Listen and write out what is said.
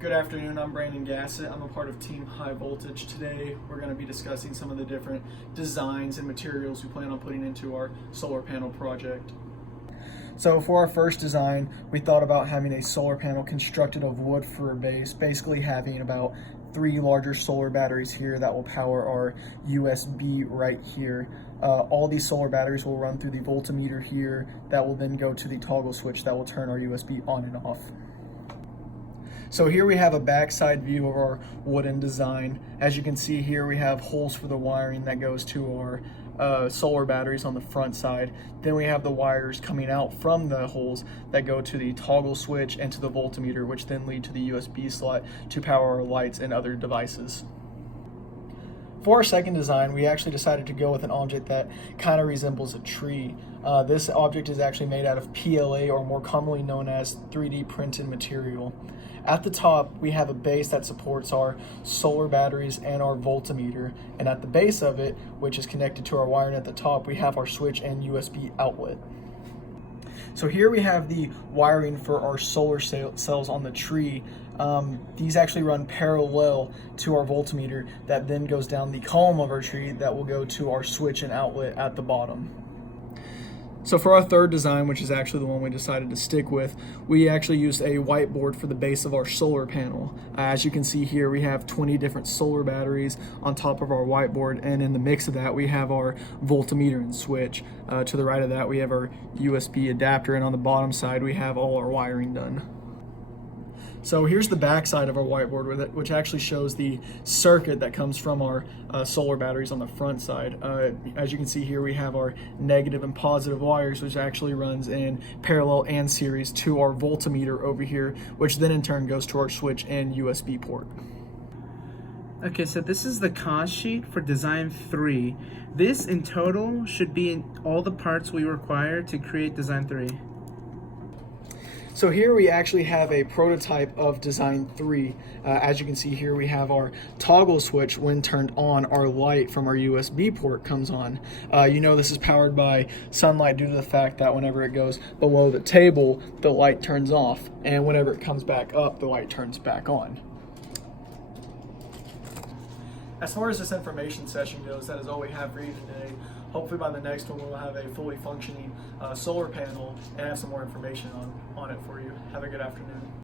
Good afternoon, I'm Brandon Gassett. I'm a part of Team High Voltage. Today we're going to be discussing some of the different designs and materials we plan on putting into our solar panel project. So for our first design, we thought about having a solar panel constructed of wood for a base, basically having about 3 larger solar batteries here that will power our USB right here. All these solar batteries will run through the voltmeter here that will then go to the toggle switch that will turn our USB on and off. So here we have a backside view of our wooden design. As you can see here, we have holes for the wiring that goes to our solar batteries on the front side. Then we have the wires coming out from the holes that go to the toggle switch and to the voltmeter, which then lead to the USB slot to power our lights and other devices. For our second design, we actually decided to go with an object that kind of resembles a tree. This object is actually made out of PLA, or more commonly known as 3D printed material. At the top, we have a base that supports our solar batteries and our voltmeter, and at the base of it, which is connected to our wiring at the top, we have our switch and USB outlet. So here we have the wiring for our solar cells on the tree. These actually run parallel to our voltmeter that then goes down the column of our tree that will go to our switch and outlet at the bottom. So for our third design, which is actually the one we decided to stick with, we actually used a whiteboard for the base of our solar panel. As you can see here, we have 20 different solar batteries on top of our whiteboard, and in the mix of that, we have our voltmeter and switch. To the right of that, we have our USB adapter, and on the bottom side, we have all our wiring done. So here's the back side of our whiteboard with it, which actually shows the circuit that comes from our solar batteries on the front side. As you can see here, we have our negative and positive wires, which actually runs in parallel and series to our voltmeter over here, which then in turn goes to our switch and USB port. Okay, so this is the cost sheet for design 3. This in total should be in all the parts we require to create design 3. So here we actually have a prototype of design 3. As you can see here, we have our toggle switch. When turned on, our light from our USB port comes on. You know this is powered by sunlight due to the fact that whenever it goes below the table, the light turns off, and whenever it comes back up, the light turns back on. As far as this information session goes, that is all we have for you today. Hopefully by the next one, we'll have a fully functioning solar panel and have some more information on it for you. Have a good afternoon.